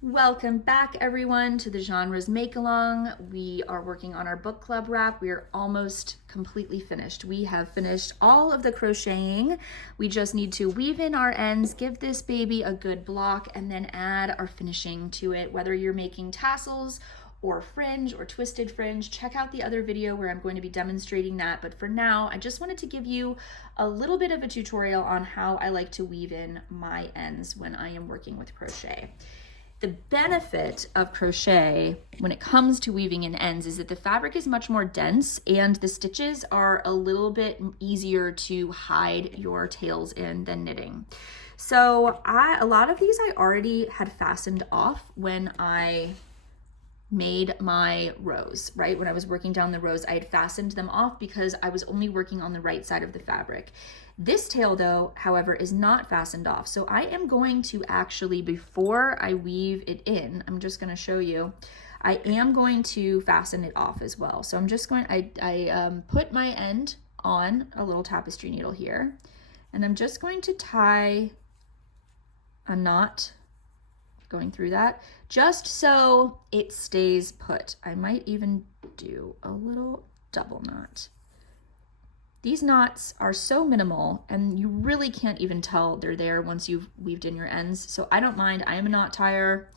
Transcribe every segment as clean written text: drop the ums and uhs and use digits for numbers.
Welcome back everyone to the Genres Make Along. We are working on our book club wrap. We are almost completely finished. We have finished all of the crocheting. We just need to weave in our ends, give this baby a good block, and then add our finishing to it. Whether you're making tassels or fringe or twisted fringe, check out the other video where I'm going to be demonstrating that. But for now, I just wanted to give you a little bit of a tutorial on how I like to weave in my ends when I am working with crochet. The benefit of crochet when it comes to weaving in ends is that the fabric is much more dense and the stitches are a little bit easier to hide your tails in than knitting. So a lot of these I already had fastened off when I made my rows, right? When I was working down the rows, I had fastened them off because I was only working on the right side of the fabric. This tail though, however, is not fastened off. So I am going to actually, before I weave it in, I'm just going to show you, I am going to fasten it off as well. So I'm just going, I put my end on a little tapestry needle here, and I'm just going to tie a knot going through that just so it stays put. I might even do a little double knot. These knots are so minimal and you really can't even tell they're there once you've weaved in your ends. So I don't mind. I am a knot tire.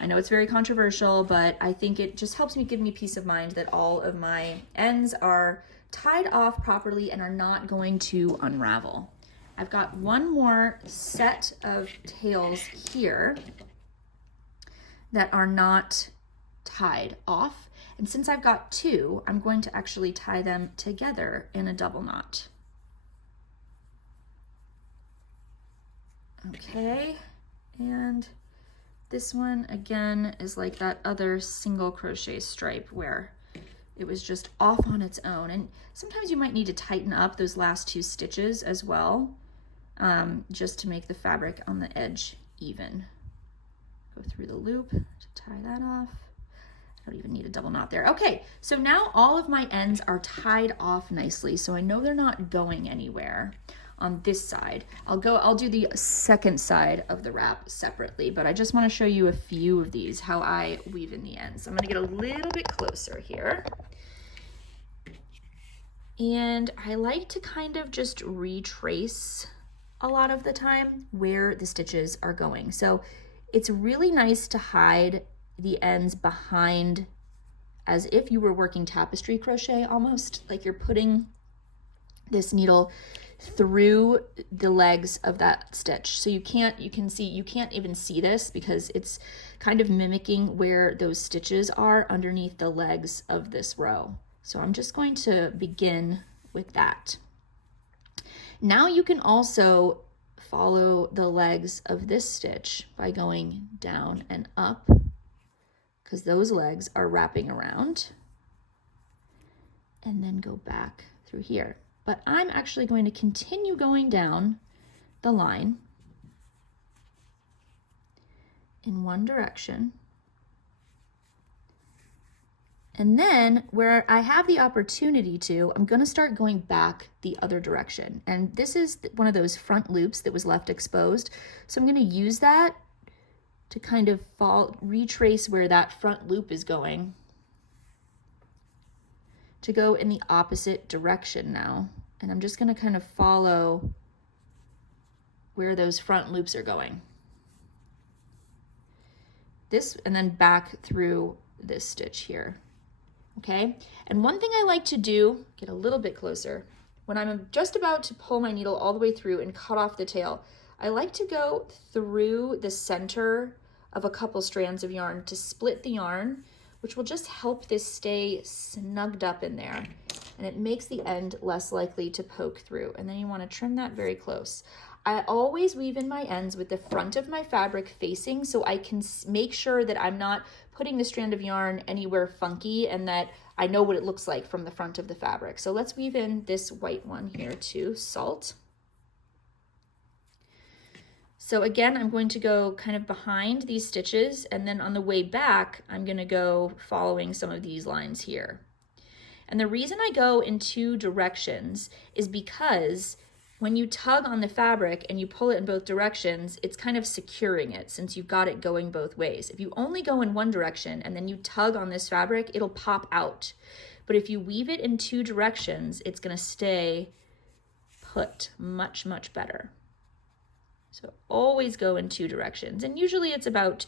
I know it's very controversial, but I think it just helps me give me peace of mind that all of my ends are tied off properly and are not going to unravel. I've got one more set of tails here that are not tied off. And since I've got two, I'm going to actually tie them together in a double knot. Okay, and this one again is like that other single crochet stripe where it was just off on its own. And sometimes you might need to tighten up those last two stitches as well, just to make the fabric on the edge even. Go through the loop to tie that off. I don't even need a double knot there. Okay, so now all of my ends are tied off nicely, so I know they're not going anywhere on this side. I'll do the second side of the wrap separately, but I just want to show you a few of these, how I weave in the ends. I'm going to get a little bit closer here. And I like to kind of just retrace a lot of the time where the stitches are going. So it's really nice to hide the ends behind, as if you were working tapestry crochet almost, like you're putting this needle through the legs of that stitch. So you can't even see this because it's kind of mimicking where those stitches are underneath the legs of this row. So I'm just going to begin with that. Now you can also follow the legs of this stitch by going down and up, because those legs are wrapping around, and then go back through here. But I'm actually going to continue going down the line in one direction. And then where I have the opportunity to, I'm going to start going back the other direction. And this is one of those front loops that was left exposed. So I'm going to use that to kind of retrace where that front loop is going, to go in the opposite direction now. And I'm just going to kind of follow where those front loops are going. This, and then back through this stitch here. Okay, and one thing I like to do, get a little bit closer, when I'm just about to pull my needle all the way through and cut off the tail, I like to go through the center of a couple strands of yarn to split the yarn, which will just help this stay snugged up in there, and it makes the end less likely to poke through. And then you want to trim that very close. I always weave in my ends with the front of my fabric facing, so I can make sure that I'm not putting the strand of yarn anywhere funky and that I know what it looks like from the front of the fabric. So let's weave in this white one here too, Salt. So again, I'm going to go kind of behind these stitches, and then on the way back, I'm going to go following some of these lines here. And the reason I go in two directions is because when you tug on the fabric and you pull it in both directions, it's kind of securing it since you've got it going both ways. If you only go in one direction and then you tug on this fabric, it'll pop out. But if you weave it in two directions, it's gonna stay put much, much better. So always go in two directions. And usually it's about,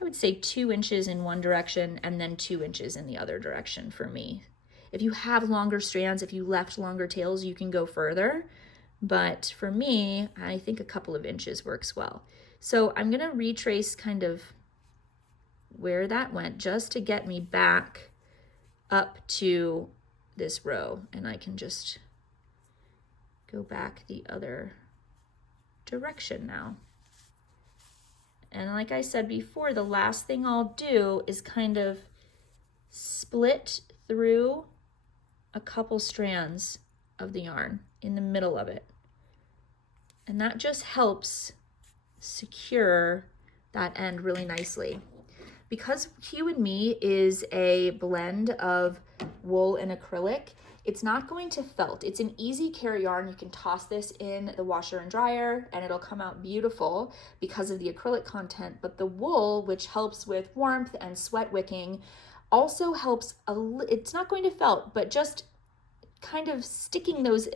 I would say 2 inches in one direction and then 2 inches in the other direction for me. If you have longer strands, if you left longer tails, you can go further. But for me, I think a couple of inches works well. So I'm gonna retrace kind of where that went just to get me back up to this row. And I can just go back the other direction now. And like I said before, the last thing I'll do is kind of split through a couple strands of the yarn in the middle of it. And that just helps secure that end really nicely. Because Hue Me is a blend of wool and acrylic, it's not going to felt. It's an easy care yarn. You can toss this in the washer and dryer and it'll come out beautiful because of the acrylic content. But the wool, which helps with warmth and sweat wicking, also helps, it's not going to felt, but just kind of sticking those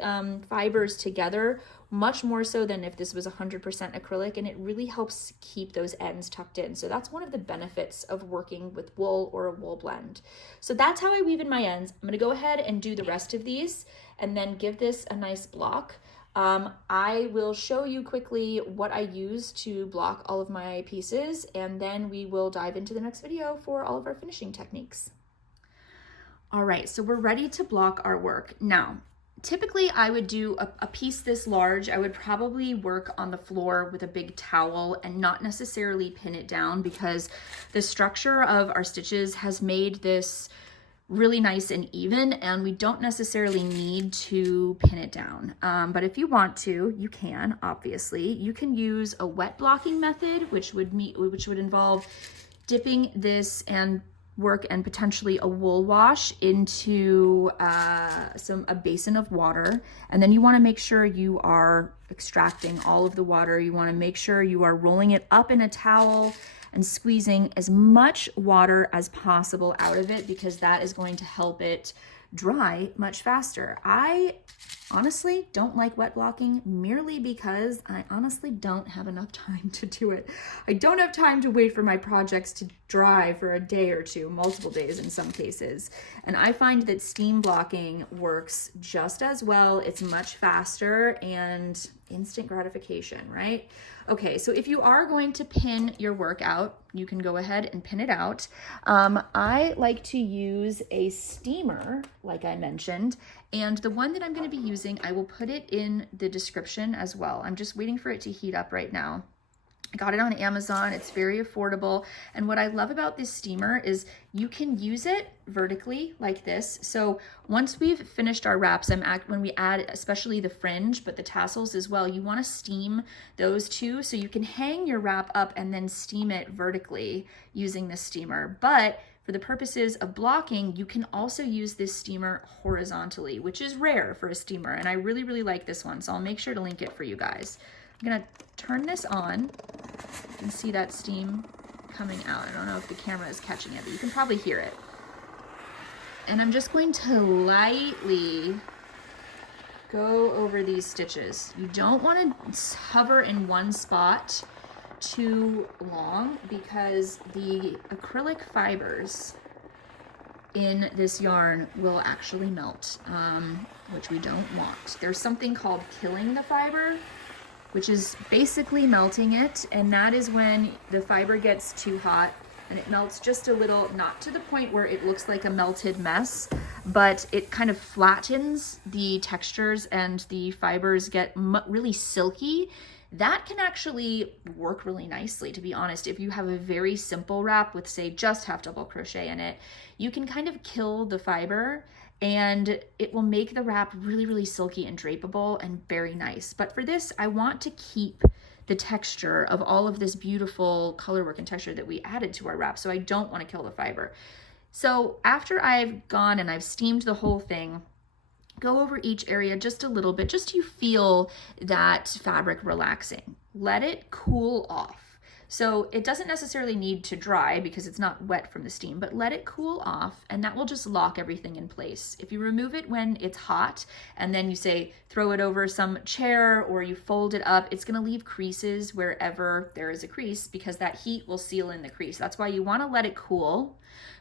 fibers together much more so than if this was 100% acrylic, and it really helps keep those ends tucked in. So that's one of the benefits of working with wool or a wool blend. So that's how I weave in my ends. I'm gonna go ahead and do the rest of these and then give this a nice block. I will show you quickly what I use to block all of my pieces, and then we will dive into the next video for all of our finishing techniques. All right, so we're ready to block our work. Now, typically I would do a piece this large. I would probably work on the floor with a big towel and not necessarily pin it down because the structure of our stitches has made this really nice and even, and we don't necessarily need to pin it down. But if you want to, you can, obviously. You can use a wet blocking method, which would involve dipping this and potentially a wool wash into a basin of water. And then you wanna make sure you are extracting all of the water. You wanna make sure you are rolling it up in a towel and squeezing as much water as possible out of it, because that is going to help it dry much faster. I honestly don't like wet blocking merely because I honestly don't have enough time to do it. I don't have time to wait for my projects to dry for a day or two, multiple days in some cases. And I find that steam blocking works just as well. It's much faster and instant gratification, right? Okay, so if you are going to pin your work out, you can go ahead and pin it out. I like to use a steamer, like I mentioned, and the one that I'm going to be using, I will put it in the description as well. I'm just waiting for it to heat up right now. I got it on Amazon. It's very affordable. And what I love about this steamer is you can use it vertically like this. So once we've finished our wraps, when we add especially the fringe, but the tassels as well, you want to steam those too. So you can hang your wrap up and then steam it vertically using the steamer. But for the purposes of blocking, you can also use this steamer horizontally, which is rare for a steamer. And I really, really like this one. So I'll make sure to link it for you guys. I'm gonna turn this on. You can see that steam coming out. I don't know if the camera is catching it, but you can probably hear it. And I'm just going to lightly go over these stitches. You don't want to hover in one spot too long because the acrylic fibers in this yarn will actually melt, which we don't want. There's something called killing the fiber, which is basically melting it, and that is when the fiber gets too hot and it melts just a little, not to the point where it looks like a melted mess, but it kind of flattens the textures and the fibers get really silky. That can actually work really nicely, to be honest. If you have a very simple wrap with, say, just half double crochet in it, you can kind of kill the fiber and it will make the wrap really, really silky and drapeable and very nice. But for this, I want to keep the texture of all of this beautiful color work and texture that we added to our wrap, so I don't want to kill the fiber. So after I've gone and I've steamed the whole thing, Go over each area just a little bit, just to feel that fabric relaxing. Let it cool off. So it doesn't necessarily need to dry because it's not wet from the steam, but let it cool off and that will just lock everything in place. If you remove it when it's hot and then you say throw it over some chair or you fold it up, it's gonna leave creases wherever there is a crease because that heat will seal in the crease. That's why you wanna let it cool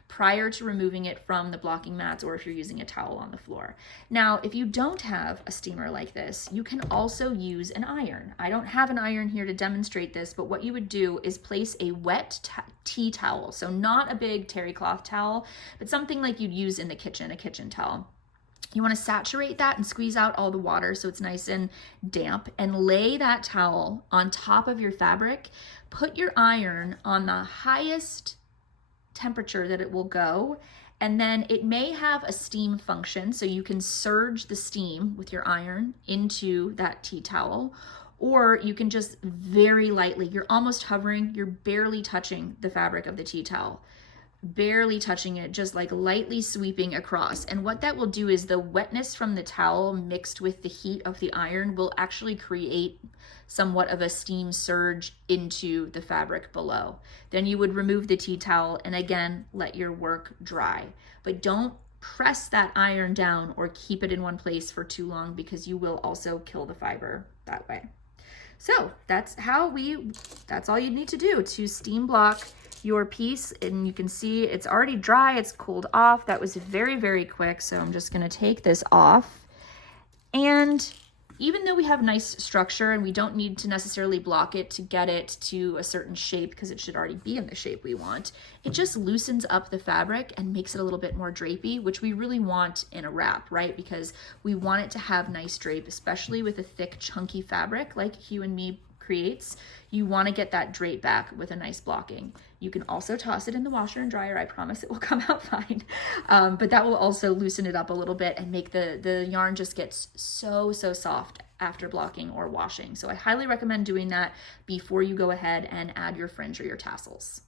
prior to removing it from the blocking mats or if you're using a towel on the floor. Now, if you don't have a steamer like this, you can also use an iron. I don't have an iron here to demonstrate this, but what you would do is place a wet tea towel. So not a big terry cloth towel, but something like you'd use in the kitchen, a kitchen towel. You want to saturate that and squeeze out all the water so it's nice and damp and lay that towel on top of your fabric. Put your iron on the highest temperature that it will go, and then it may have a steam function so you can surge the steam with your iron into that tea towel, or you can just very lightly, you're almost hovering, you're barely touching the fabric of the tea towel, barely touching it, just like lightly sweeping across. And what that will do is the wetness from the towel mixed with the heat of the iron will actually create somewhat of a steam surge into the fabric below. Then you would remove the tea towel and again, let your work dry. But don't press that iron down or keep it in one place for too long because you will also kill the fiber that way. So that's all you need to do to steam block your piece. And you can see it's already dry, it's cooled off. That was very, very quick. So I'm just gonna take this off. And even though we have nice structure and we don't need to necessarily block it to get it to a certain shape because it should already be in the shape we want, it just loosens up the fabric and makes it a little bit more drapey, which we really want in a wrap, right? Because we want it to have nice drape, especially with a thick, chunky fabric like Hue Me creates. You want to get that drape back with a nice blocking. You can also toss it in the washer and dryer. I promise it will come out fine. But that will also loosen it up a little bit and make the yarn just get so soft after blocking or washing. So I highly recommend doing that before you go ahead and add your fringe or your tassels.